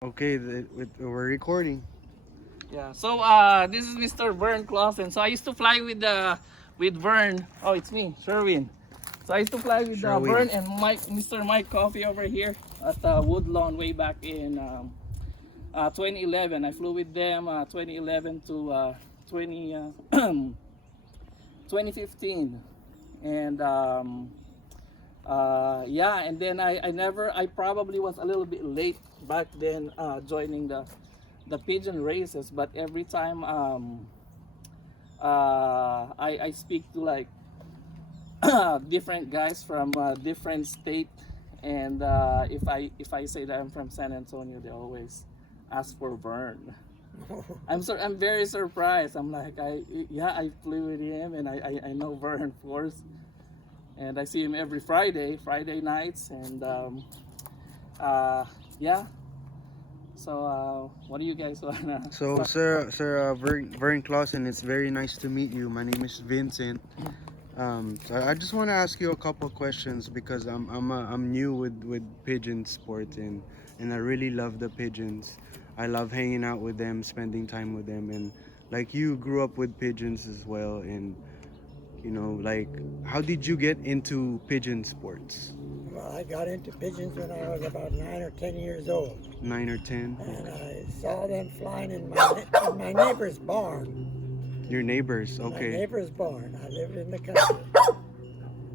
Okay, we're recording. Yeah. So this is Mr. Vern Clausen. So I used to fly with Vern. Oh, it's me, Sherwin. So I used to fly with Sherwin. Vern and Mr. Mike Coffee over here at Woodlawn way back in 2011. I flew with them 2011 to 20 2015, and yeah, and then I probably was a little bit late back then joining the pigeon races, but every time I speak to like different guys from different state, and if I say that I'm from San Antonio, they always ask for Vern. I'm very surprised. I'm like I flew with him, and I know Vern, of course, and I see him every Friday nights, and uh, yeah. So what do you guys wanna So, start? sir, Vern Clausen, it's very nice to meet you. My name is Vincent. So I just want to ask you a couple questions because I'm new with pigeon sports and I really love the pigeons. I love hanging out with them, spending time with them, and like you grew up with pigeons as well. And like how did you get into pigeon sports? Well, I got into pigeons when I was about 9 or 10 years old, 9 or 10? and Okay. I saw them flying in my neighbor's barn. Your neighbors, My okay. neighbor's barn. I lived in the country,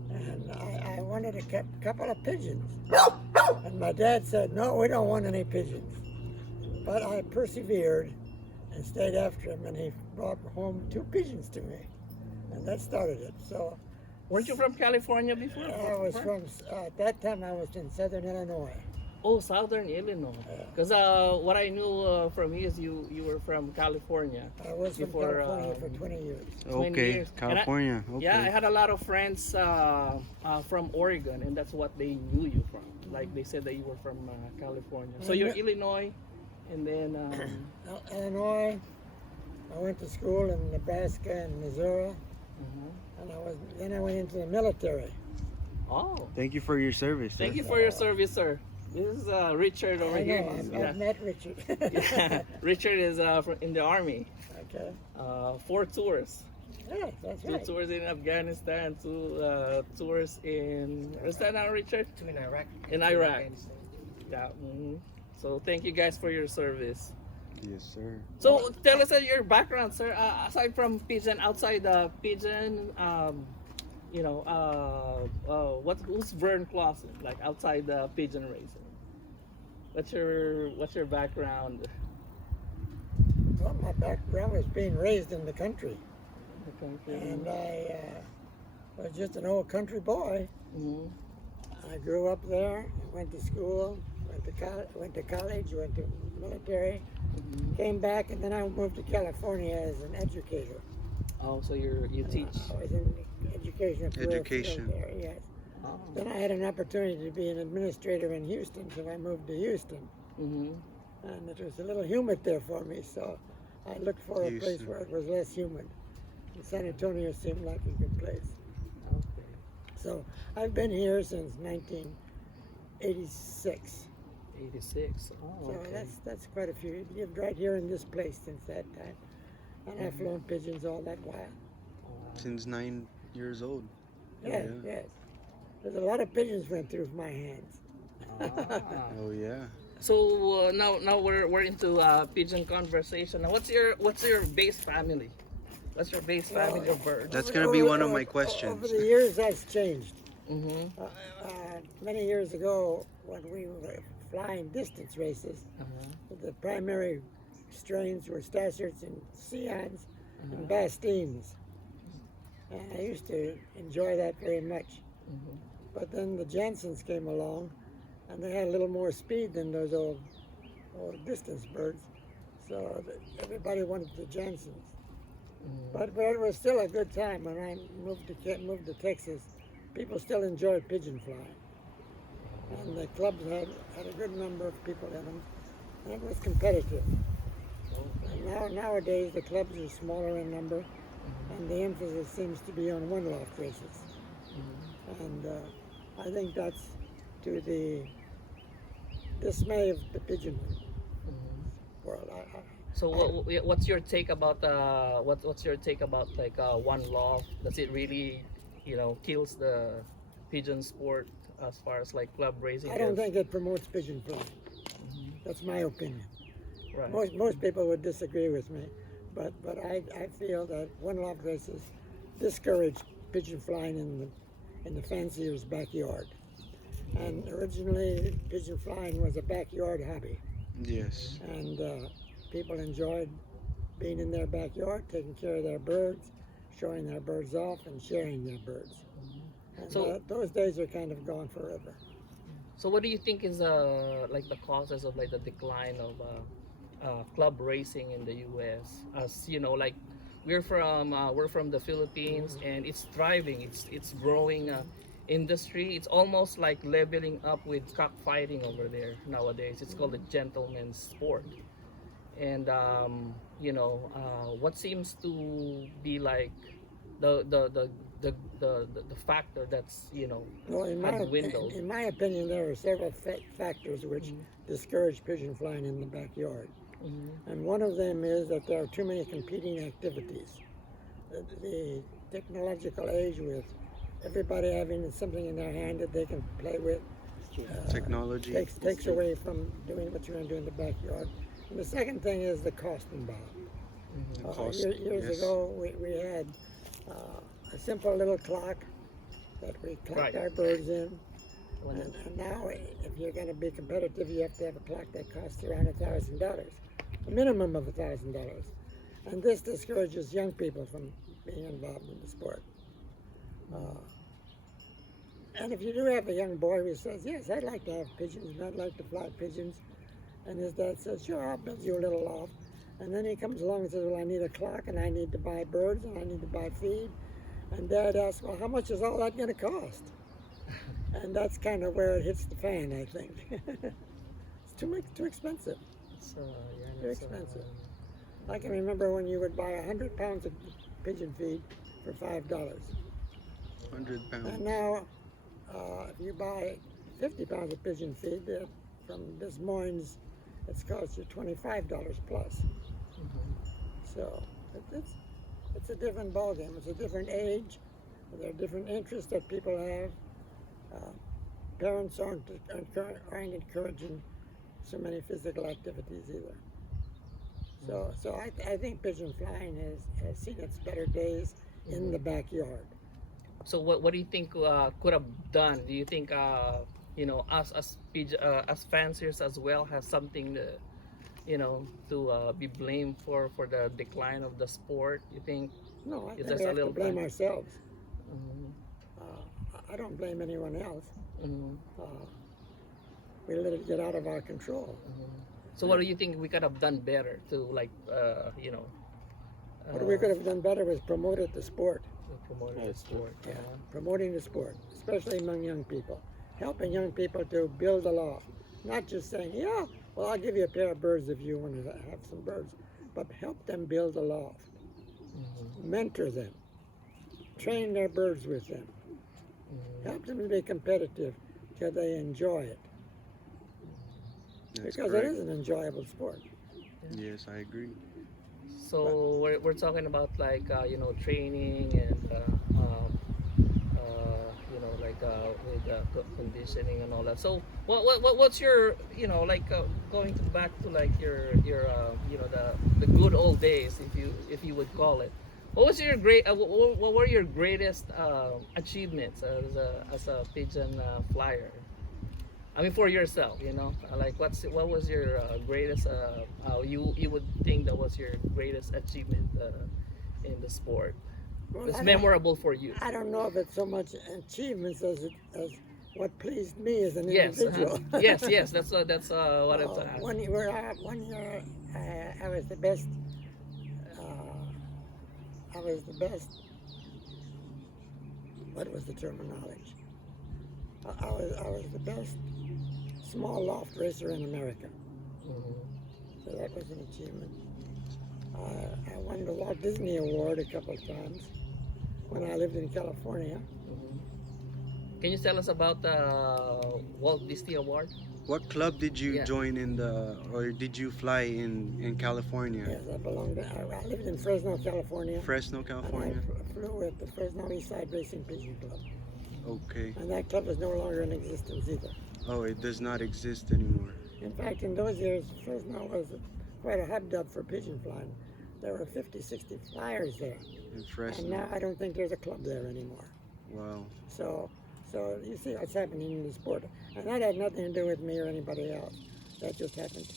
and I wanted a couple of pigeons. And my dad said, "No, we don't want any pigeons." But I persevered and stayed after him, and he brought home two pigeons to me, and that started it. So Weren't you from California before? I was from at that time I was in Southern Illinois. Oh, Southern Illinois. Because what I knew from you is you were from California. I was from Before, California for 20 years. 20 Okay, years. California. Okay. Yeah, I had a lot of friends from Oregon, and that's what they knew you from. Like they said that you were from California. So you're Illinois, and then Illinois. I went to school in Nebraska and Missouri, mhm. and then I went into the military. Oh, Thank you for your service, sir. thank you for your service, sir. This is Richard over I here. know. I've met Richard. Yeah. Richard is in the army. Okay. 4 tours. Yeah, that's Two right. tours in Afghanistan, 2 tours in where's that now, Richard? Two in Iraq. In Iraq. Afghanistan. Yeah. So thank you guys for your service. Yes, sir. So tell us your background, sir. Aside from pigeon, outside the pigeon, who's Vern Clausen? Like outside the pigeon raising. What's your background? Well, my background was being raised in the country, Okay. and I was just an old country boy. Mhm. I grew up there, went to school, went to college, went to military, Mhm. came back, and then I moved to California as an educator. Oh, so you teach. I was in education. Education. There, yes. Oh. Then I had an opportunity to be an administrator in Houston, so I moved to Houston. Mhm. And it was a little humid there for me, so I looked for a place Houston. where it was less humid. And San Antonio seemed like a good place. Okay. So I've been here since 1986. 86. Oh, So okay. that's quite a few. Lived right here in this place since that time. And I've flown pigeons all that while. Since 9 years old. Yes, Yeah. yes. There's a lot of pigeons went through my hands. Ah. Oh yeah. So now we're into pigeon conversation. Now, what's your base family? What's your base family of birds? That's gonna be one of my questions. Over the years, that's changed. Mm-hmm. Many years ago, when we were flying distance races, the primary strains were Stasserts and Seons and Bastines. And I used to enjoy that very much. Mm-hmm. But then the Jansons came along, and they had a little more speed than those old distance birds. So everybody wanted the Jansons. But it was still a good time when I moved to Texas. People still enjoyed pigeon flying, and the clubs had a good number of people in them, and it was competitive. And nowadays the clubs are smaller in number, and the emphasis seems to be on one-loft races. And I think that's to the dismay of the pigeon world. So what's your take about what's your take about like one loft? Does it really, kills the pigeon sport as far as like club racing I don't goes? think it promotes pigeon flying. That's my opinion. Right. Most people would disagree with me, but I feel that one loft races discourage pigeon flying in the fancier's backyard. And originally, pigeon flying was a backyard hobby, Yes. and people enjoyed being in their backyard, taking care of their birds, showing their birds off, and sharing their birds. And So- those days are kind of gone forever. So what do you think is like the causes of like the decline of club racing in the U.S.? As you know, like we're from the Philippines, and it's thriving. It's growing industry. It's almost like leveling up with cockfighting over there nowadays. It's called a gentleman's sport, and what seems to be like the factor that's Well, dwindled. in my opinion, there are several factors which discourage pigeon flying in the backyard. And one of them is that there are too many competing activities. The technological age, with everybody having something in their hand that they can play with, Technology. takes away from doing what you're going to do in the backyard. And the second thing is the cost involved. The cost, Years yes. ago, we had a simple little clock that we clocked Right. our birds in. And now, if you're going to be competitive, you have to have a clock that costs around $1,000, a minimum of $1,000. And this discourages young people from being involved in the sport. And if you do have a young boy who says, yes, I'd like to have pigeons and I'd like to fly pigeons, and his dad says, sure, I'll build you a little loft. And then he comes along and says, well, I need a clock and I need to buy birds and I need to buy feed. And Dad asks, well, how much is all that going to cost? And that's kind of where it hits the fan, I think. It's too expensive. So Too expensive. I can remember when you would buy 100 pounds of pigeon feed for $5. 100 And pounds. now, if you buy 50 pounds of pigeon feed from Des Moines, it's cost you $25 plus. So it's a different ballgame. It's a different age. There are different interests that people have. Parents aren't encouraging so many physical activities either. So I think pigeon flying has seen its better days in the backyard. So what do you think could have done? Do you think us as fanciers as well has something to be blamed for the decline of the sport? You think? No, I Is think there we a have to little blame time? ourselves. Mhm. I don't blame anyone else. Mhm. We let it get out of our control. So what do you think we could have done better to What we could have done better was promoted the sport. promote the sport? Yeah, promoting the sport, especially among young people. Helping young people to build a loft. Not just saying, yeah, well, I'll give you a pair of birds if you want to have some birds. But help them build a loft. Mentor them. Train their birds with them. Help them to be competitive till they enjoy it. That's Because correct. it is an enjoyable sport. Yes, I agree. So we're talking about like training and with conditioning and all that. So what's your going back to like your the good old days, if you would call it. What was your what were your greatest achievements as a pigeon flyer? I mean, for yourself, like what was your greatest? You would think that was your greatest achievement in the sport. Well, It's I don't- memorable for you. I don't know if it's so much achievements as what pleased me as an Yes, individual. yes. That's what I'm saying. One year, I was the best. I was the best. What was the terminology? I was the best small loft racer in America. So that was an achievement. I won the Walt Disney Award a couple of times when I lived in California. Can you tell us about the Walt Disney Award? What club did you Yeah. join in or did you fly in California? Yes, I lived in Fresno, California. Fresno, And California. flew at the Fresno Eastside Racing Pigeon Club. Okay. And that club is no longer in existence either. Oh, it does not exist anymore. In fact, in those years, Fresno was quite a hotbed for pigeon flying. There were 50, 60 flyers there. In And Fresno. now I don't think there's a club there anymore. Wow. So you see what's happening in the sport. And that had nothing to do with me or anybody else. That just happened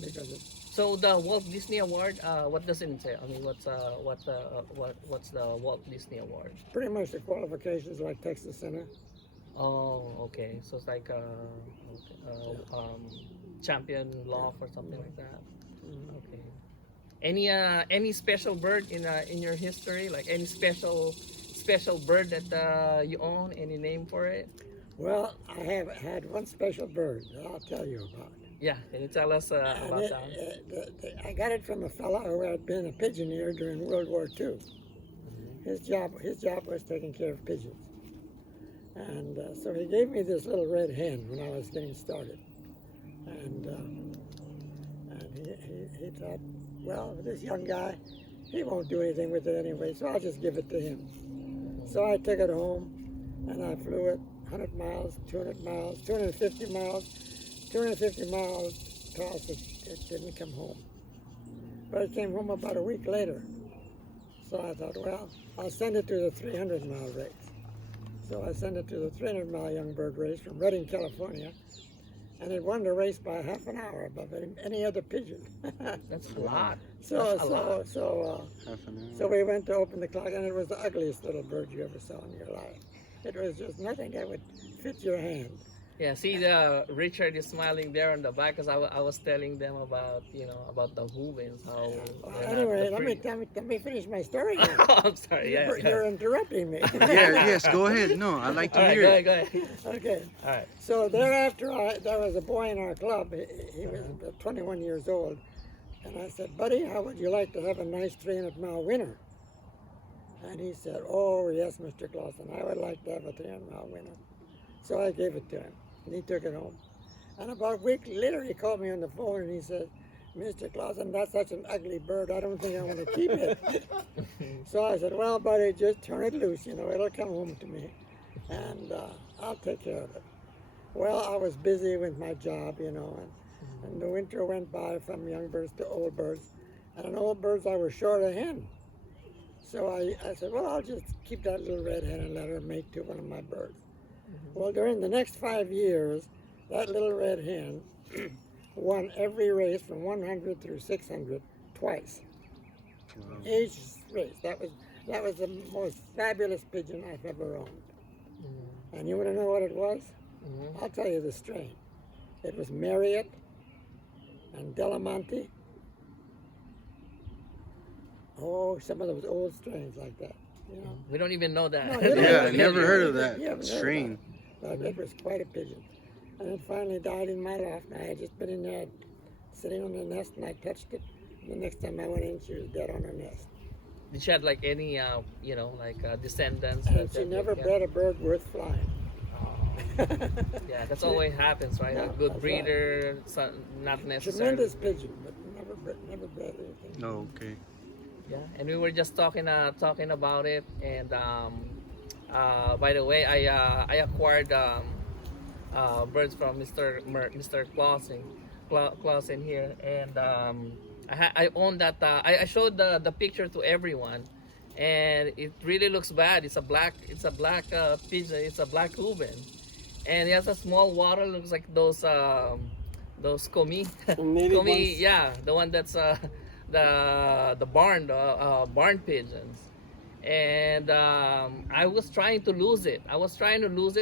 because of So the Walt Disney Award, what does it entail? I mean, what's the Walt Disney Award? pretty much the qualifications like Texas Center. Oh, okay. So it's like champion loft or something like that. Okay. Any special bird in your history? Like any special bird that you own? Any name for it? Well, I have had one special bird that I'll tell you about. Yeah. Can you tell us And about that? I got it from a fellow who had been a pigeoneer during World War II. His job was taking care of pigeons. And so he gave me this little red hen when I was getting started. And he thought, well, this young guy, he won't do anything with it anyway, so I'll just give it to him. So I took it home and I flew it 100 miles, 200 miles, 250 miles, 250 miles past it didn't come home. But it came home about a week later. So I thought, well, I'll send it to the 300-mile race. So I sent it to the 300-mile young bird race from Redding, California, and it won the race by half an hour above any other pigeon. That's a lot. So That's a lot. Half an hour. so we went to open the clock, and it was the ugliest little bird you ever saw in your life. It was just nothing that would fit your hand. Yeah, see, Richard is smiling there on the back because I was telling them about about the Hubins, how. they're not Anyway, the let me finish my story. Oh, I'm sorry. Yeah. You're interrupting me. Yeah, yes, go ahead. No, I like to All right, hear go it. ahead. Okay. All right. So thereafter, there was a boy in our club. He was about 21 years old. And I said, buddy, how would you like to have a nice 300-mile winner? And he said, oh, yes, Mr. Clausen, I would like to have a 300-mile winner. So I gave it to him, and he took it home. And about a week later, he called me on the phone, and he said, Mr. Clausen, that's such an ugly bird. I don't think I want to keep it. So I said, well, buddy, just turn it loose. It'll come home to me, and I'll take care of it. Well, I was busy with my job, and the winter went by from young birds to old birds. And on old birds, I was short a hen. So I said, well, I'll just keep that little red hen and let her mate to one of my birds. Well, during the next 5 years, that little red hen won every race from 100 through 600 twice. Wow. Each race. That was the most fabulous pigeon I've ever owned. And you want to know what it was? I'll tell you the strain. It was Marriott and Delamonte. Oh, some of those old strains like that. We don't even know that. No, you don't Yeah, I Yeah, never yeah, heard of yeah, that yeah, I've heard strain. But it was quite a pigeon. And it finally died in my loft. I had just been in there sitting on the nest, and I touched it. And the next time I went in, she was dead on her nest. Did she have like any, descendants? And she never bred a bird worth flying. Yeah, that's always happens, right? Yeah, A good that's breeder, not necessarily. Tremendous pigeon, but never bred anything. Oh, okay. Yeah, and we were just talking about it, and by the way, I acquired birds from Mr. Clausen here, and I own that. I showed the picture to everyone, and it really looks bad. It's a black pigeon. It's a black Cuban, and it has a small water. Looks like those comi. Native Comi, ones. yeah, the one that's the barn pigeons. And I was trying to lose it.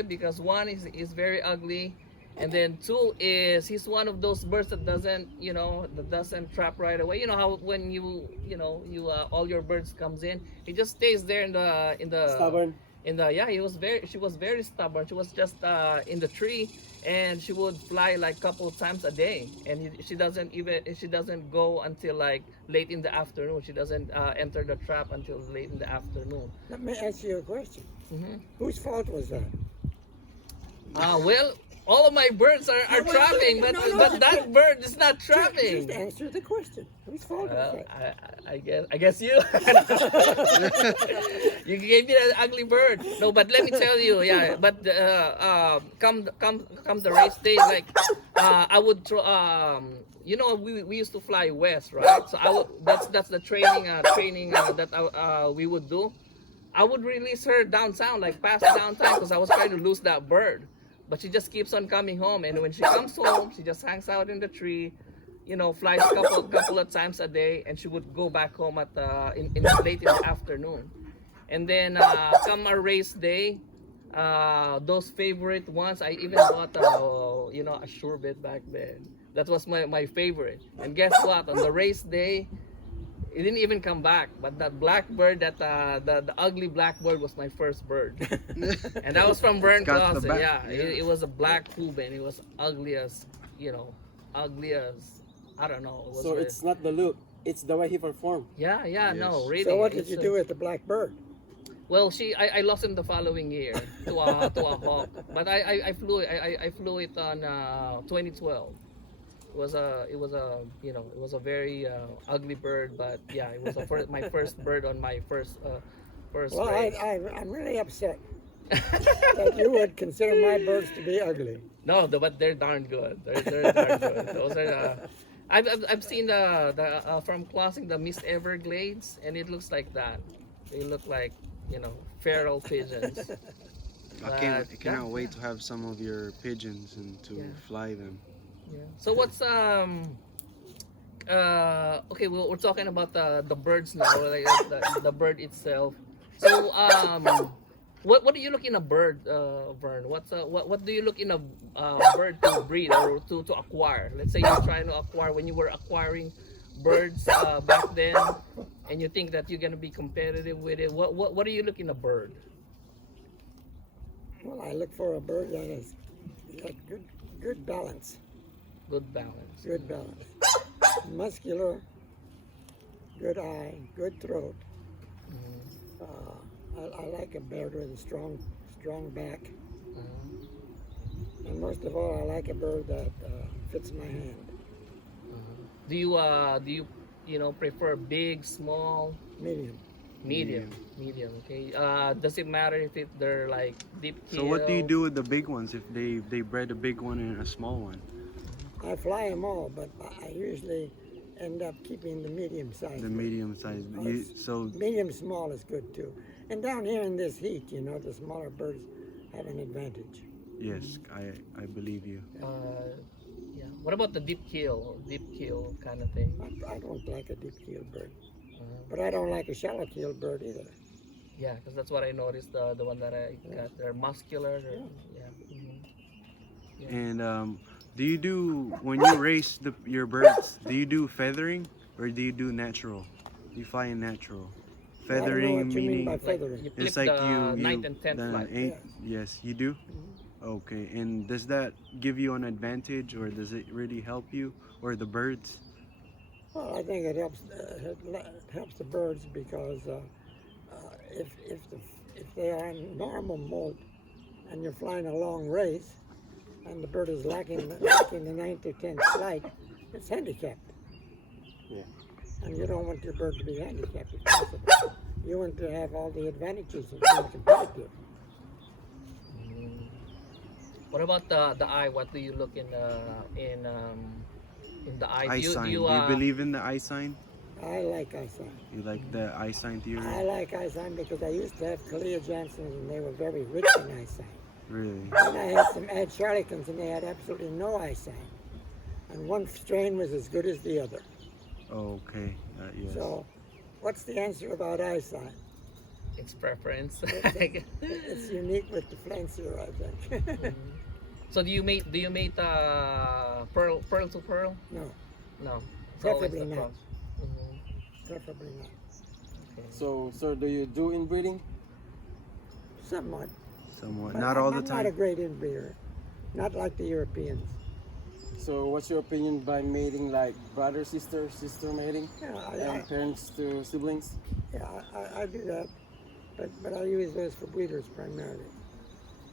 Because one is very ugly, and then two is he's one of those birds that doesn't trap right away. You know how when you all your birds comes in, he just stays there in the Stubborn. She was very stubborn. She was just in the tree, and she would fly like couple times a day, and she doesn't go until like late in the afternoon. She doesn't enter the trap until late in the afternoon. Let me ask you a question. Whose fault was that? Well, all of my birds are No, trapping, but no, but that bird is not Just trapping. answer the question. Whose fault is Well, that? I guess you. You gave me an ugly bird. No, but let me tell you, yeah. But come the race day, like I would throw. We used to fly west, right? So that's the training that we would do. I would release her down south, like past downtown, because I was trying to lose that bird. But she just keeps on coming home, and when she comes home, she just hangs out in the tree, flies a couple of times a day, and she would go back home at in late in the afternoon. And then come our race day, those favorite ones, I even bought a surebit back then. That was my favorite. And guess what? On the race day, it didn't even come back. But that blackbird, the ugly blackbird, was my first bird, and that was from Vern It's got the Clausen. back, Yeah, yeah. It was a black Cuban. It was ugly as I don't know. It was So it's not the look, it's the way he performed. yeah, no, Yes. really. So what did it's you a- do with the black bird? Well, I lost him the following year to a hawk, but I flew it on 2012. It was a very ugly bird, but yeah, it was my first bird on my first Well, race. I'm really upset that you would consider my birds to be ugly. No, but they're darn good. They're darn good. Those are I've seen the from Clausen the Miss Everglades, and it looks like that. They look like feral pigeons. I But, cannot yeah. wait to have some of your pigeons and to Yeah. fly them. Yeah. So what's okay, we're talking about the birds now, like the bird itself. So what do you look in a bird, Vern? What do you look in a bird to breed or to acquire? Let's say you're trying to acquire, when you were acquiring birds back then, and you think that you're gonna be competitive with it. What do you look in a bird? Well, I look for a bird that has got good balance, Good balance. good balance, muscular, good eye, good throat. Mhm. I like a bird with a strong back, Mhm. and most of all, I like a bird that fits my hand. Do you prefer big, small, Medium. medium? Okay. Does it matter if they're like deep kill? So what do you do with the big ones if they bred a big one and a small one? I fly them all, but I usually end up keeping the medium size. The medium size. So Medium small is good too. And down here in this heat, the smaller birds have an advantage. yes, I believe you. Yeah. What about the deep kill kind of thing? I don't like a deep-keeled bird, Uh, but I don't like a shallow-keeled bird either. yeah, because that's what I noticed. The one that I got, they're muscular. Yeah. Mhm. And do you do when you race your birds? Do you do feathering or do you do natural? You fly in natural. I don't know Feathering what you mean meaning by Like feathering. you flip it's like the you ninth and tenth the flight. eighth. Yes, you do. Okay, and does that give you an advantage, or does it really help you, or the birds? Well, I think it helps. It helps the birds because if they are in normal mode and you're flying a long race, and the bird is lacking the ninth or tenth flight, it's handicapped. Yeah. And you don't want your bird to be handicapped if possible. You want to have all the advantages of being competitive. Mm. What about the eye? What do you look in the eye? Eye sign. Do you believe in the eye sign? I like eye sign. You like the eye sign theory? I like eye sign because I used to have Kalia Jansons and they were very rich in eye sign. Really? Then I had some Ad Charlicans and they had absolutely no eye sign. And one strain was as good as the other. Okay. Yes. So, what's the answer about eye sign? It's preference. It's unique with the flancer, I think. So do you mate pearl to pearl? No, No. It's always Preferably the not. cross. Mhm. preferably not. Okay. So, sir, do you do inbreeding? Somewhat. Somewhat. But Not all the I'm not a time. great inbreeder. Not like the Europeans. So, what's your opinion by mating like brother, sister mating, Yeah, and parents to siblings? I do that. But I use those for breeders primarily.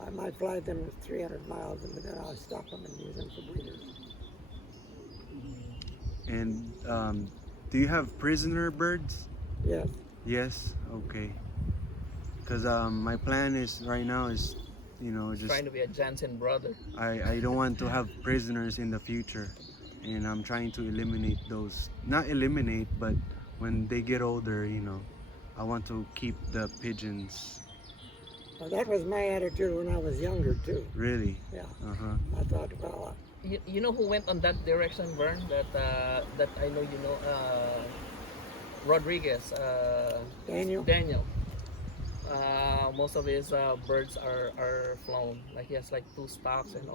I might fly them 300 miles, and then I'll stop them and use them for breeders. And do you have prisoner birds? Yes. Yes. Okay. Because my plan is right now is, just Trying to be a Jansen brother. I don't want to have prisoners in the future, and I'm trying to eliminate those. Not eliminate, but when they get older, I want to keep the pigeons. Well, that was my attitude when I was younger too. Really? Yeah. Uh-huh. I thought, well, You know who went on that direction, Vern? That I know you know. Rodriguez. Daniel. Daniel. Most of his birds are flown. Like he has like 2 stocks, and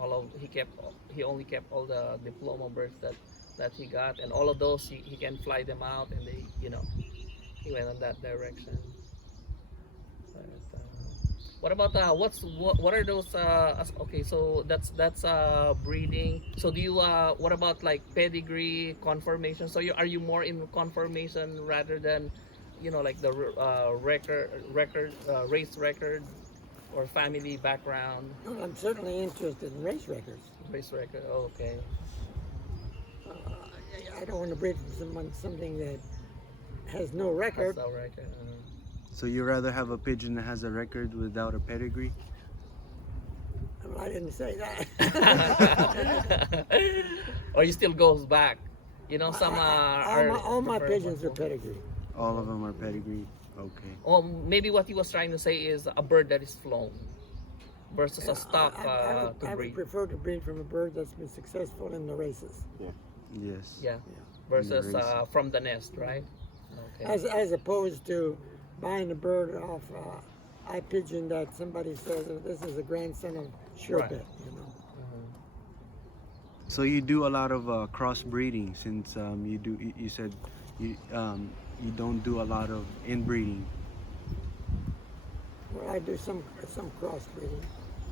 he only kept all the diploma birds that he got, and all of those he can fly them out, and he went on that direction. But, what about what are those? Okay, so that's breeding. So do you what about like pedigree, conformation? So are you more in conformation rather than like the race record or family background? Well, I'm certainly interested in race records. Race record. Oh, okay. I don't want to breed from something that has no record. That's the record. So you rather have a pigeon that has a record without a pedigree? Well, I didn't say that. Or you still goes back. Some all my pigeons are pedigree. All of them are pedigree. Okay. Or maybe what he was trying to say is a bird that is flown versus a stock I to would breed. prefer to breed from a bird that's been successful in the races, Yes. Yeah. Yeah. Versus race. from the nest, right? Okay. as opposed to buying a bird off eye pigeon that somebody says, oh, this is a grandson of Sherbet. Right. So you do a lot of crossbreeding since you said you don't do a lot of inbreeding. Well, I do some crossbreeding,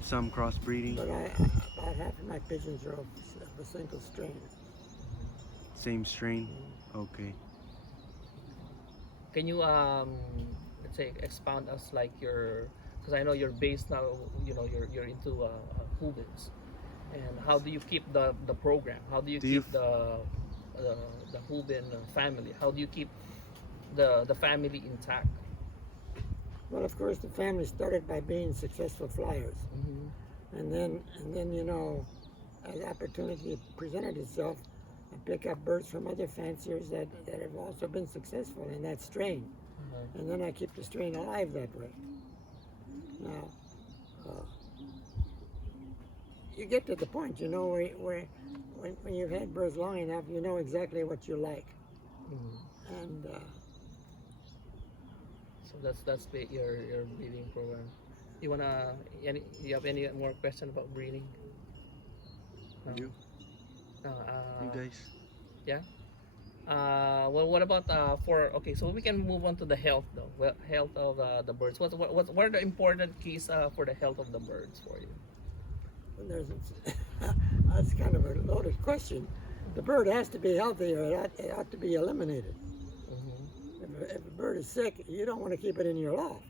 Some crossbreeding, but about half of my pigeons are of a single strain. same strain. Okay. Can you let's say expound us like because I know you're based now, you're into Hubins, and how do you keep the program? How do you keep the Hubin family? How do you keep the family intact? Well, of course, the family started by being successful flyers, and then as opportunity presented itself, I pick up birds from other fanciers that have also been successful in that strain, and then I keep the strain alive that way. Now, you get to the point, where when you've had birds long enough, you know exactly what you like, and So that's your breeding program. You have any more question about breeding? No? You guys. Yeah. Well, what about so we can move on to the health though. Well, health of the birds. What are the important keys for the health of the birds for you? that's kind of a loaded question. The bird has to be healthy, or it ought to be eliminated. If a bird is sick, you don't want to keep it in your loft,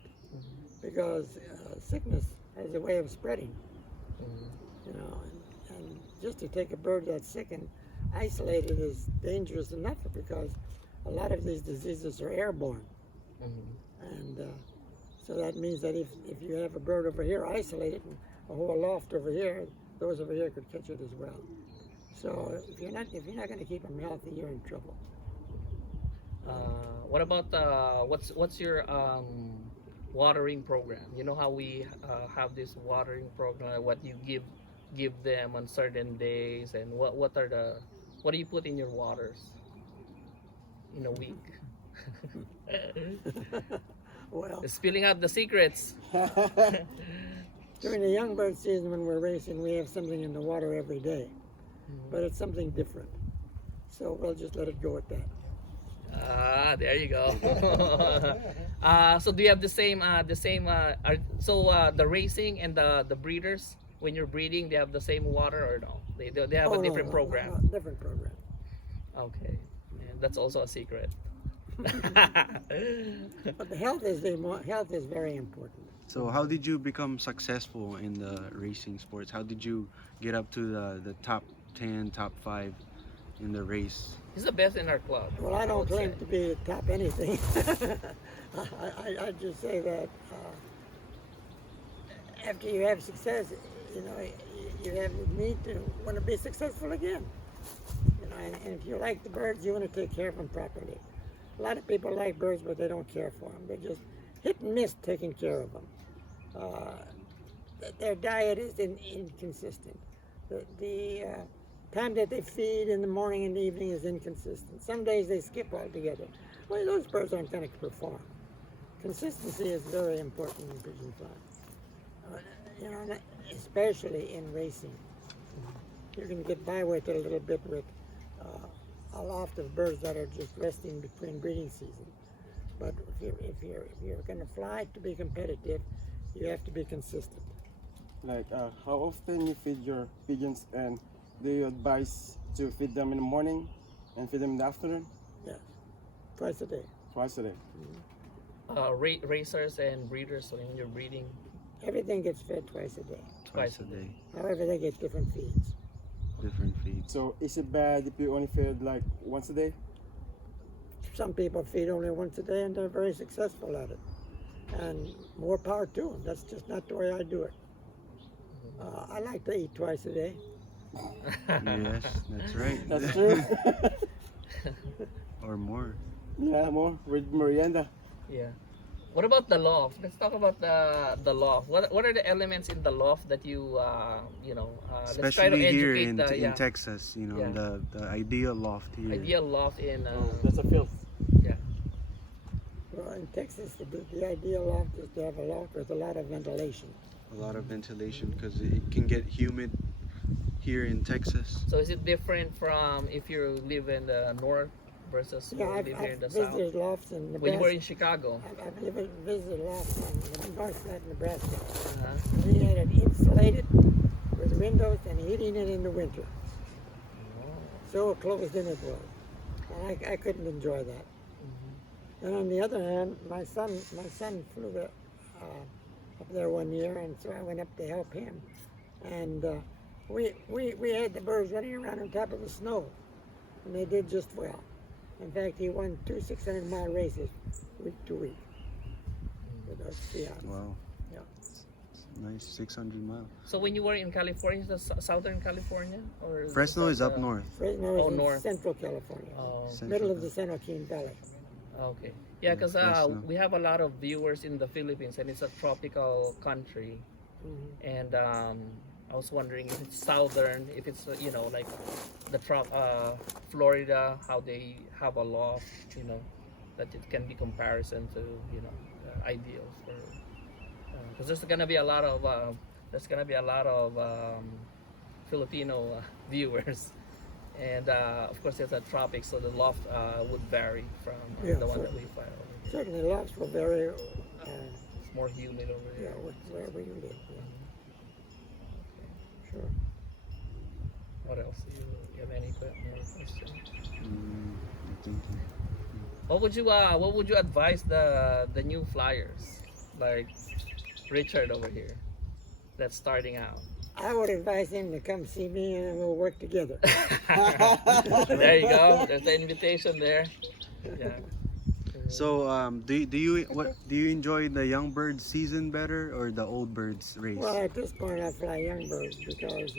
because sickness has a way of spreading. And just to take a bird that's sick and isolate it is dangerous enough, because a lot of these diseases are airborne. And so that means that if you have a bird over here isolated and a whole loft over here, those over here could catch it as well. So if you're not going to keep them healthy, you're in trouble. What about what's your watering program? You know how we have this watering program, what you give them on certain days, and what do you put in your waters in a week? Well, Spilling out the secrets. during the young bird season when we're racing, we have something in the water every day, but it's something different. So we'll just let it go at that. There you go. So do you have the same the racing and the breeders, when you're breeding, they have the same water or no? They have a different program. Different program. Okay, and that's also a secret. But the health is very important. So how did you become successful in the racing sports? How did you get up to the top 10, top 5 in the race? He's the best in our club. Well, I don't would claim say. to be top anything. I just say that after you have success, you know, you have the need to want to be successful again. You know, and if you like the birds, you want to take care of them properly. A lot of people like birds, but they don't care for them. They just hit and miss taking care of them. Their diet is inconsistent. The time that they feed in the morning and the evening is inconsistent. Some days they skip altogether. Well, those birds aren't going to perform. Consistency is very important in pigeon flying. You know, especially in racing. You can get by with it a little bit with a loft of birds that are just resting between breeding season. But if you're going to fly to be competitive, you have to be consistent. Like, how often you feed your pigeons, and do you advise to feed them in the morning and feed them in the afternoon? Yes, twice a day. Twice a day. Racers and breeders, so when you're breeding, Everything gets fed twice a day. Twice a day, However, they get different feeds. different feeds. So is it bad if you only feed like once a day? Some people feed only once a day and they're very successful at it. And more power to them. That's just not the way I do it. I like to eat twice a day. Yes, that's right. That's true. Or more. Yeah, more with merienda. yeah. What about the loft? Let's talk about the loft. What are the elements in the loft that you let's try to Especially here educate in, the in Texas, you know, Yeah. the ideal loft here. ideal loft in Oh, that's a filth. Well, in Texas, the ideal loft is to have a loft with a lot of ventilation. A lot of ventilation because it can get humid here in Texas. So is it different from if you live in the north versus Yeah, when I've, you live here in I've the south? visited lofts in Nebraska. When you were in Chicago. I've visited lofts in the north side of Nebraska. Uh-huh. We had it insulated with windows and heating it in the winter. So closed in it was. And I couldn't enjoy that. And on the other hand, my son flew up there one year, and so I went up to help him. And we had the birds running around on top of the snow, and they did just well. In fact, he won 2 600-mile races week to week with those Seahawks. Wow. Yeah. Nice, 600 miles. So when you were in California, is that Southern California? Or Fresno is that, up north. Fresno is in north. Central California, Oh, middle of the San Joaquin Valley. okay. Yeah, because Fresno. we have a lot of viewers in the Philippines, and it's a tropical country. And I was wondering if it's southern, if it's like the Florida, how they have a loft, that it can be comparison to ideals for because there's gonna be a lot of Filipino viewers, and of course there's a tropic, so the loft would vary from Yeah, the one sure. that we fly over here. Certainly, lofts were very, It's more humid over yeah, here. wherever you live. Yeah. Sure. What else? You have any more questions? I'm thinking. What would you advise the new flyers, like Richard over here, that's starting out? I would advise him to come see me and we'll work together. There you go. There's the invitation there. Yeah. So, do you enjoy the young birds season better or the old birds race? Well, at this point, I fly young birds because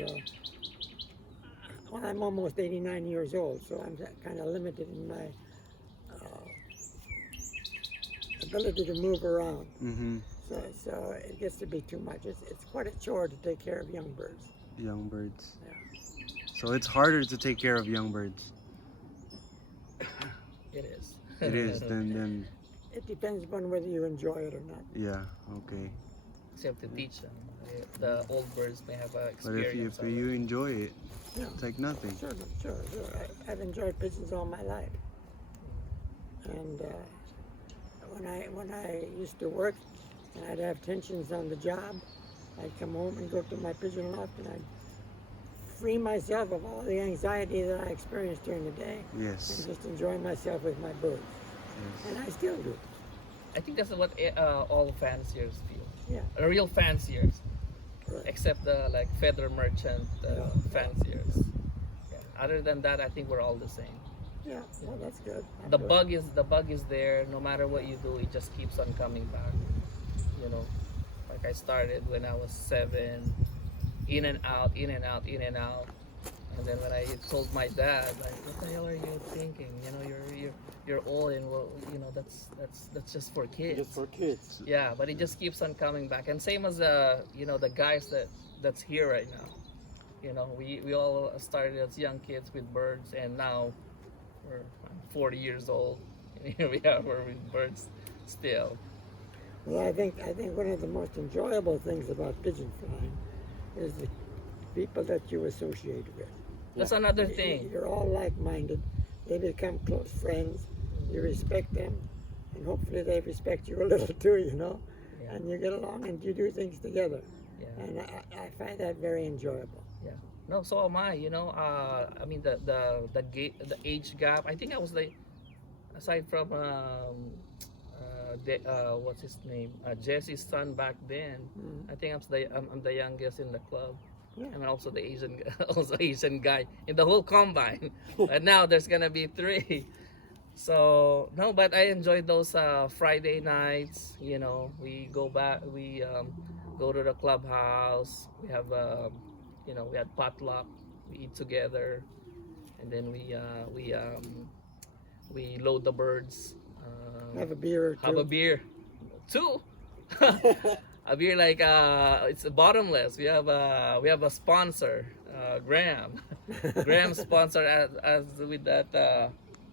well, I'm almost 89 years old, so I'm kind of limited in my ability to move around. Mm-hmm. So it gets to be too much. It's quite a chore to take care of young birds. Young birds. Yeah. So it's harder to take care of young birds. It is. It is. Then It depends upon whether you enjoy it or not. yeah. Okay. You have to teach them. The old birds may have a But if experience. if you enjoy it, Yeah. it's like nothing. Sure. I've enjoyed pigeons all my life. And when I used to work and I'd have tensions on the job, I'd come home and go to my pigeon loft and I'd free myself of all the anxiety that I experienced during the day and Yes. just enjoy myself with my birds. and I still do. I think that's what all fanciers feel. Yeah. Real fanciers, Right. except the like feather merchant Yeah. fanciers. Yeah. Other than that, I think we're all the same. Yeah, well, that's good. I'm The good. bug is there. No matter what you do, it just keeps on coming back. You know, like I started when I was 7, in and out, in and out, in and out. And then when I told my dad, like, what the hell are you thinking? You know, you're old, and well, you know, that's just for kids. Just for kids. Yeah, but it just keeps on coming back. And same as you know, the guys that's here right now. You know, we all started as young kids with birds, and now I'm 40 years old, and here we are, we're with birds still. Well, I think one of the most enjoyable things about pigeon flying is the people that you associate with. That's another thing. You're all like-minded. They become close friends. You respect them, and hopefully they respect you a little too. You know, Yeah. and you get along and you do things together. Yeah. And I find that very enjoyable. Yeah. No, so am I. You know, I mean the age gap. I think I was like, aside from what's his name, Jesse's son back then. Mm. I think I'm the youngest in the club. Yeah. And also the Asian, also Asian guy in the whole combine. But now there's gonna be 3. So no, but I enjoyed those Friday nights. You know, we go back, we go to the clubhouse. We have, you know, we had potluck. We eat together, and then we load the birds. Have a beer or two. Have a beer, 2. A beer like it's bottomless. We have a sponsor, Graham. Graham sponsor as with that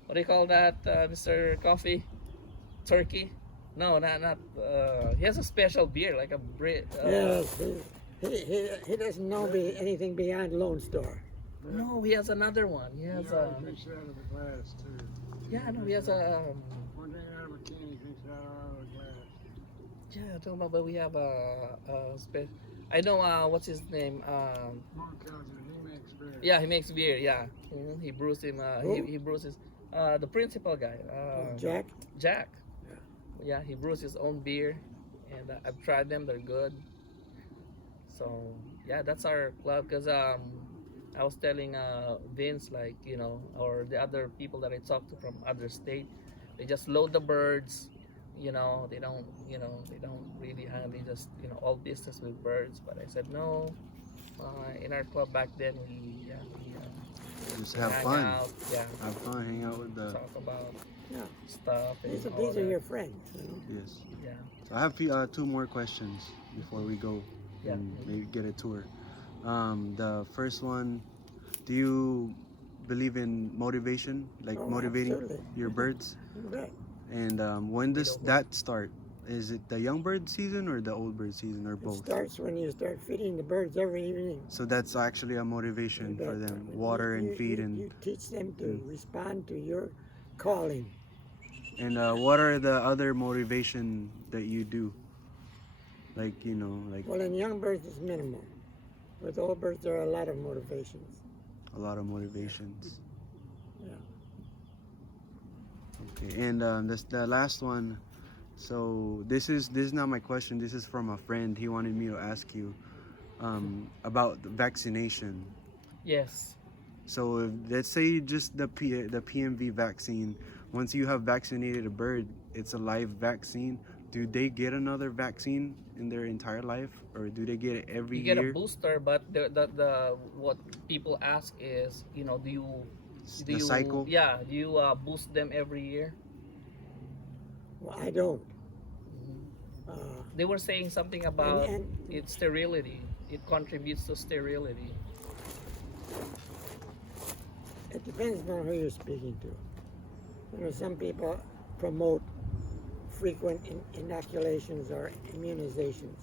what do you call that, Mr. Coffee? Turkey? No, not. He has a special beer like a Brit. Yes, he doesn't know anything beyond Lone Star. No, he has another one. He has Drinks it out of a glass too. yeah, no, he has a One drink out of a can, he drinks it out of a glass. yeah. I don't know, but we have a I know what's his name. Mark Cousin, he makes beer. Yeah, he makes beer. Yeah, he brews him. Who? He brews his the principal guy. Jack. Jack. Yeah, he brews his own beer, and I've tried them. They're good. So yeah, that's our club. Cause I was telling Vince, like, you know, or the other people that I talked to from other state, they just load the birds. You know, they don't really hang. They just, you know, all business with birds. But I said no. In our club back then, we Just have hang fun. out. Yeah, Have fun, hang out with the. talk about Yeah. stuff. And These all are that. your friends. You know? Yes. Yeah. So I have 2 more questions before we go Yeah. and maybe get a tour. The first one, do you believe in motivation, like Oh, motivating absolutely. your birds? You bet. And when does don't. that start? Is it the young bird season or the old bird season or It both? starts when you start feeding the birds every evening. So that's actually a motivation You for bet. them. Water and feed you and teach them to respond to your calling. what are the other motivation that you do? Like, you know, like Well, in young birds, it's minimal. With old birds, there are a lot of motivations. a lot of motivations. Yeah. Okay, and this the last one. So this is not my question. This is from a friend. He wanted me to ask you about the vaccination. Yes. So if, let's say just the PMV vaccine. Once you have vaccinated a bird, it's a live vaccine. Do they get another vaccine in their entire life, or do they get it every You get year? a booster, but the what people ask is, you know, do The you cycle? Yeah, do you boost them every year? Well, I don't. They were saying something about and- its sterility. It contributes to sterility. It depends on who you're speaking to. You know, some people promote frequent inoculations or immunizations.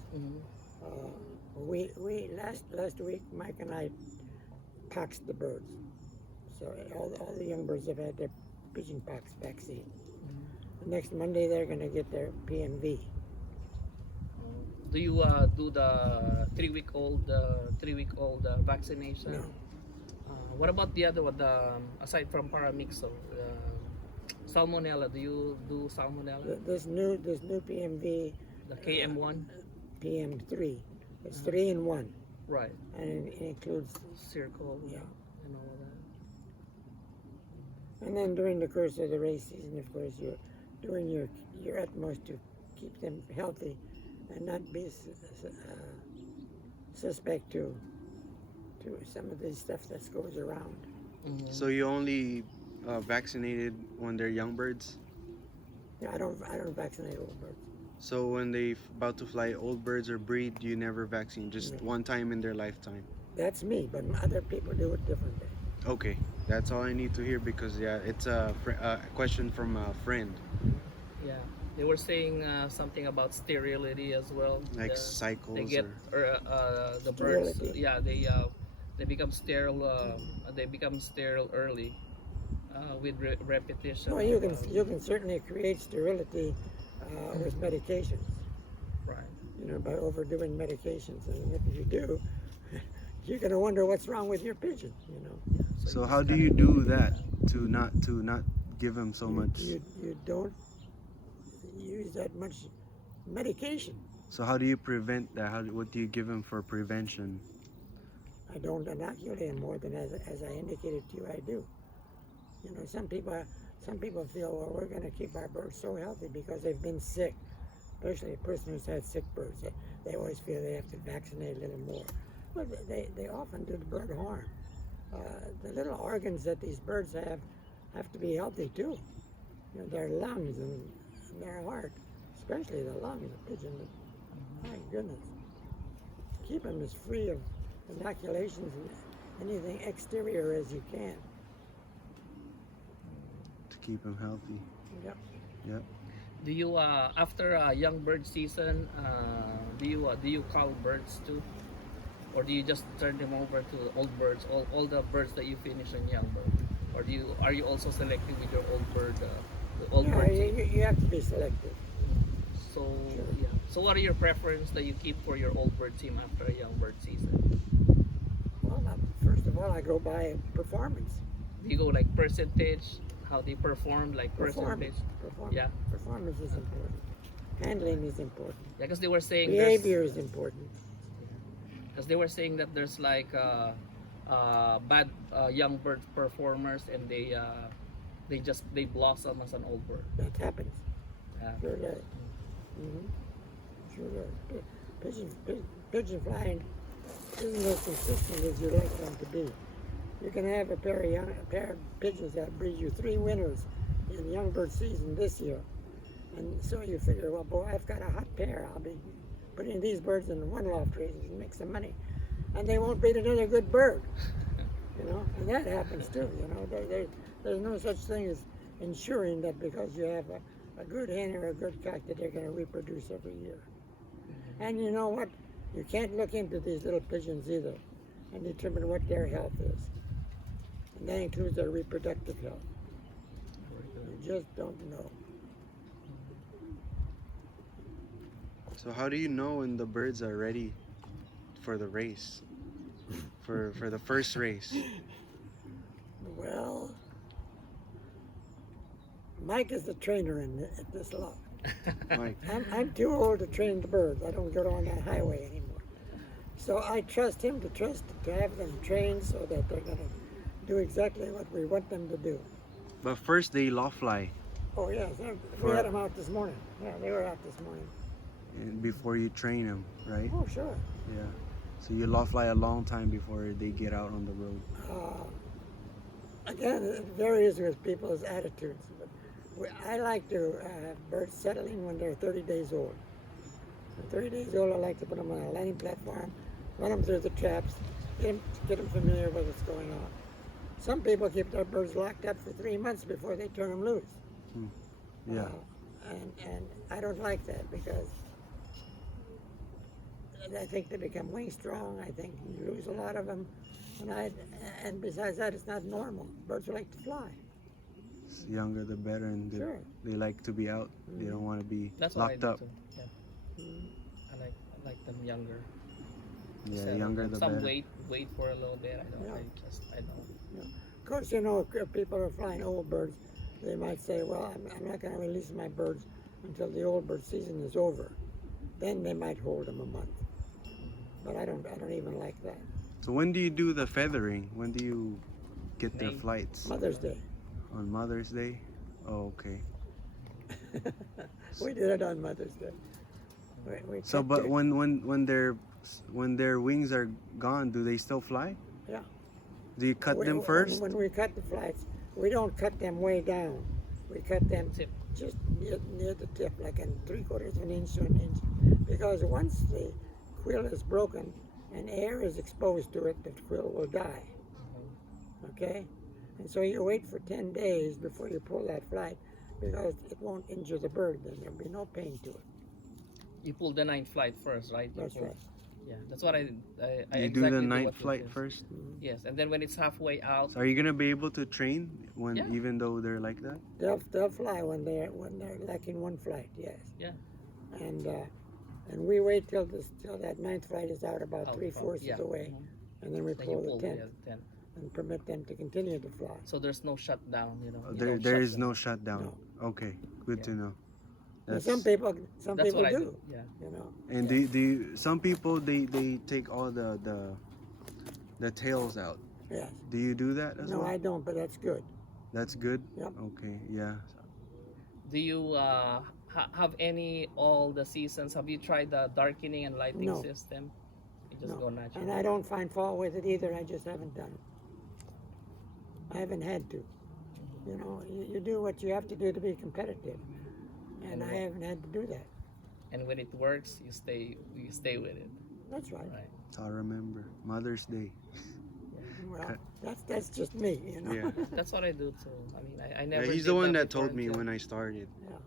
We last week, Mike and I poxed the birds. So all the young birds have had their pigeon pox vaccine. Next Monday, they're going to get their PMV. Do you do the 3-week-old vaccination? No. What about the other one? The aside from paramixo, Salmonella. Do you do salmonella? This new PMV The KM1? PM3. It's 3 in 1, Right. and it includes Circle. yeah. And all that. And then during the course of the race season, of course, you're doing your utmost to keep them healthy and not be suspect to some of this stuff that goes around. Mhm. So you only vaccinated when they're young birds? Yeah, I don't vaccinate old birds. So when they about to fly old birds or breed, you never vaccinate, just No. one time in their lifetime? That's me, but other people do it differently. Okay, that's all I need to hear because yeah, it's a question from a friend, Yeah. They were saying something about sterility as well. like The- cycles they get or the birds. Sterility. Yeah, they become sterile. They become sterile early with repetition. Well, you can certainly create sterility with medications. Right. You know, by overdoing medications, and if you do, you're going to wonder what's wrong with your pigeon. You know. So you how just do gotta you go do with that to not give them so much? You don't use that much medication. So how do you prevent that? What do you give them for prevention? I don't inoculate them more than as I indicated to you I do. You know, some people feel, well, we're going to keep our birds so healthy because they've been sick, especially a person who's had sick birds. They always feel they have to vaccinate a little more. Well, they often do the bird harm. The little organs that these birds have to be healthy too. You know, their lungs and their heart, especially the lungs of pigeon. My goodness. Keep them as free of inoculations and anything exterior as you can. To keep them healthy. Yep. Yep. Do you after young bird season? Do you cull birds too, or do you just turn them over to old birds? All the birds that you finish in young bird, or are you also selecting with your old bird? The old Yeah, bird team? you have to be selective. So Sure. yeah. So what are your preference that you keep for your old bird team after a young bird season? Well, first of all, I go by performance. Do you go like percentage? How they perform, like percentage? Performance. Yeah. Performance is important. Handling is important. Yeah, because they were saying Behavior is important. because they were saying that there's like bad young bird performers and they blossom as an old bird. That happens. Yeah. Sure does. Sure does. Pigeon flying isn't as consistent as you'd like them to be. You can have a pair of pigeons that breed you 3 winners in young bird season this year. And so you figure, well, boy, I've got a hot pair. I'll be putting these birds in one loft races and make some money. And they won't breed another good bird. You know, and that happens too. You know, there's no such thing as ensuring that because you have a good hen or a good cock that they're going to reproduce every year. And you know what? You can't look into these little pigeons either and determine what their health is. And that includes their reproductive health. You just don't know. So how do you know when the birds are ready for the race? For the first race? Well, Mike is the trainer at this loft. Mike. I'm too old to train the birds. I don't go on that highway anymore. So I trust him to have them trained so that they're going to do exactly what we want them to do. But first they loft fly Oh yes, we had them out this morning. Yeah, they were out this morning. and before you train them, right? Oh sure. Yeah. So you loft fly a long time before they get out on the road. Again, it varies with people's attitudes. But I like to have birds settling when they're 30 days old. At 30 days old, I like to put them on a landing platform, run them through the traps, get them familiar with what's going on. Some people keep their birds locked up for 3 months before they turn them loose. Yeah. And I don't like that because I think they become wing strong. I think you lose a lot of them. And besides that, it's not normal. Birds like to fly. It's younger the better, and Sure. they like to be out. They don't want to be That's what I locked do up. too. Yeah. I like them younger. Yeah, Instead of younger the some better. wait for a little bit. I don't. Yeah. I don't. Of course, you know, if people are flying old birds, they might say, well, I'm not going to release my birds until the old bird season is over. Then they might hold them a month. But I don't even like that. So when do you do the feathering? When do you get their May. flights? Mother's Day. On Mother's Day? Oh, okay. We did it on Mother's Day. We So, cut but their- when their wings are gone, do they still fly? Yeah. Do you cut them When- first? When we cut the flights, we don't cut them way down. We cut them Tip. just near the tip, like in 3/4 of an inch to an inch. Because once the quill is broken and air is exposed to it, the quill will die. Okay? And so you wait for 10 days before you pull that flight because it won't injure the bird, then there'll be no pain to it. You pull the ninth flight first, right? You That's pull- right. Yeah, that's what I You exactly do the what ninth you flight did. first? Yes, and then when it's halfway out, So are you gonna be able to train when Yeah. even though they're like that? They'll fly when they're like in one flight, yes. Yeah. And we wait till that ninth flight is out about Out, 3/4 yeah. of the way, Mhm. and then we then you pull pull the the 10th 10. and permit them to continue to fly. So there's no shutdown, you know. you There don't there shut is them. no shutdown. Okay, good to know. And some people That's people what I do, Yeah. you know. And do you, some people they take all the tails out. Yes. Do you do that as No, well? I don't, but that's good. That's good. Yep. Okay. Yeah. Do you have any all the seasons? Have you tried the darkening and lighting No. system? You just No. go natural. And I don't find fault with it either. I just haven't done it. I haven't had to. You know, you do what you have to do to be competitive, and I haven't had to do that. And when it works, you stay with it. That's right. Right. I remember Mother's Day. Well, Okay. that's just me, you know. Yeah. That's what I do too. I mean, I Yeah, never. he's did the one that before told me until- when I started Yeah.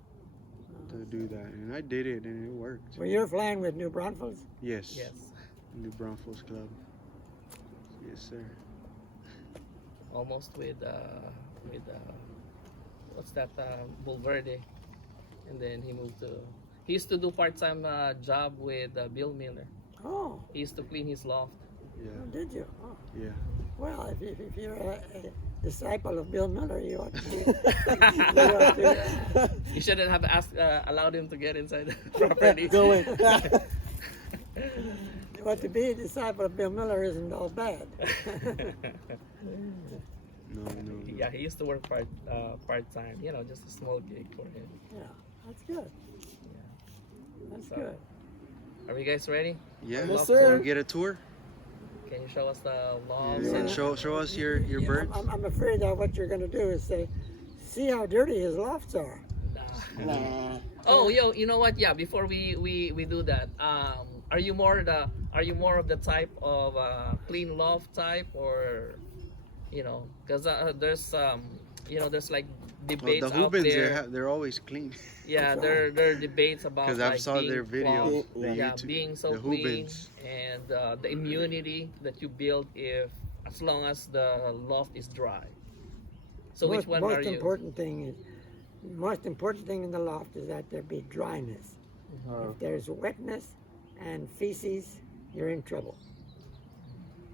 to do that, and I did it, and it worked. Well, you're flying with New Braunfels? Yes. Yes. New Braunfels Club. Yes, sir. Almost with what's that Bulverde, and then he moved to. He used to do part-time job with Bill Miller. Oh, He used to clean his loft. Yeah. did you? Oh. Yeah. Well, if you're a disciple of Bill Miller, you ought to. You ought to You shouldn't have allowed him to get inside the property. Go in. but to be a disciple of Bill Miller isn't all bad. No. Yeah, he used to work part-time. You know, just a small gig for him. Yeah, that's good. That's So- good. Are you guys ready? Yeah. Yes, Can sir. we get a tour? Can you show us the logs? And and- show us your birds. I'm afraid that what you're going to do is say, see how dirty his lofts are. Nah. Oh, you know what? Yeah, before we do that, are you more of the type of clean loft type, or because there's there's like Well, debates the out Hoobins, there. they're always clean. Yeah, there are debates about Because like I've saw being their videos. clogged, The yeah, YouTube, being so the clean, Hoobins. and the immunity that you build as long as the loft is dry. So which one are you? Most important thing in the loft is that there be dryness. If there's wetness and feces, you're in trouble.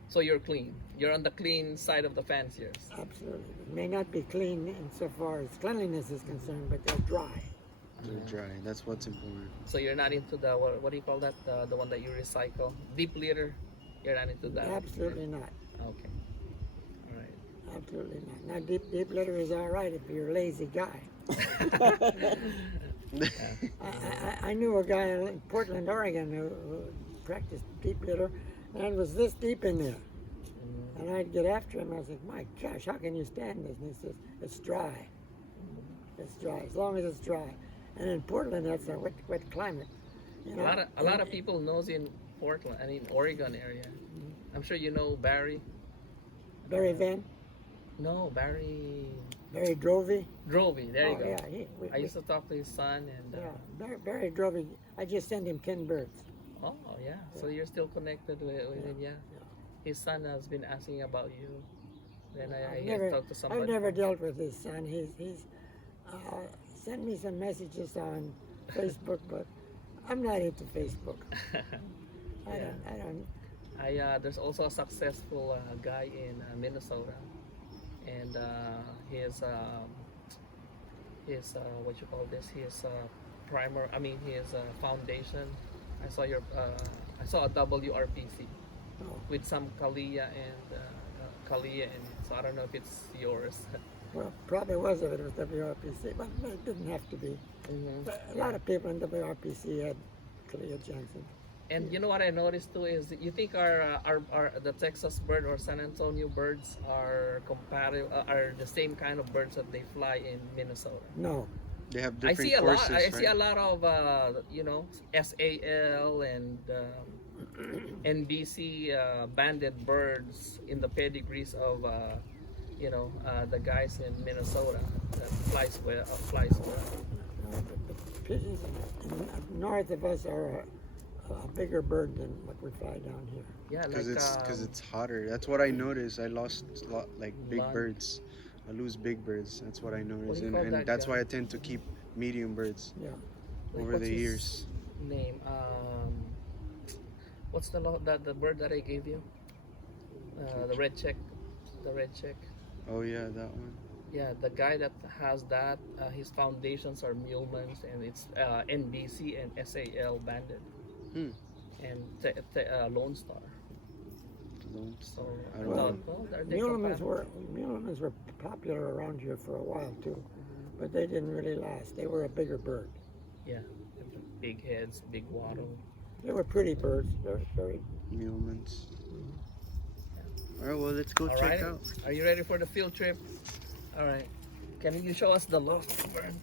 So you're clean. You're on the clean side of the fanciers. Absolutely. It may not be clean insofar as cleanliness is concerned, but they're dry. They're dry. That's what's important. So you're not into the what do you call that? The one that you recycle, deep litter. You're not into that. Absolutely not. Okay. All right. Absolutely not. Now, deep litter is all right if you're a lazy guy. I knew a guy in Portland, Oregon, who practiced deep litter, and it was this deep in there. And I'd get after him. I was like, my gosh, how can you stand this? And he says, it's dry. It's dry, as long as it's dry. And in Portland, that's a wet climate. You know, A lot of people knows in Portland, and in Oregon area. I'm sure you know Barry. Barry Van, No, Barry Barry Drovey. Drovey. There you Oh, go. yeah, I used to talk to his son, and Barry Drovey. I just sent him 10 birds. oh yeah. So you're still connected with him, yeah. His son has been asking about you. Then I talked to somebody. I've never dealt with his son. He's sent me some messages on Facebook, but I'm not into Facebook. I don't. There's also a successful guy in Minnesota, and his what you call this, his primer. I mean his foundation. I saw your I saw a WRPC Oh, with some Kalia and Kalia in it. So I don't know if it's yours. well, probably was if it was WRPC, but it didn't have to be. Mhm. A lot of people in WRPC had Clea Jensen. And you know what I noticed too is that you think our the Texas bird or San Antonio birds are compatible are the same kind of birds that they fly in Minnesota. No, They have I different see a courses, lot. I see a right? lot of you know SAL and NBC banded birds in the pedigrees of you know the guys in Minnesota that flies well. Flies well. the pigeons north of us are a bigger bird than what we fly down here. Yeah, like Because it's hotter. That's what I noticed. I lost like big Lund. birds. I lose big birds. That's what I noticed, do you and, call and that that's guy? why I tend to keep medium birds Yeah, like, over what's the his years. name? What's the bird that I gave you? The red check. The red check. Oh yeah, that one. Yeah, the guy that has that, his foundations are Muleman's, and it's NBC and SAL banded, Hmm. and Lone Star. Lone So Star. I I don't Well, thought, know. well, are they Mulemans compatible? were popular around here for a while too, but they didn't really last. They were a bigger bird. Yeah, big heads, big waddle. They were pretty birds. They're very. Mulemans. All right, well let's go All check right, out. are you ready for the field trip? All right, can you show us the Loft Woodberry?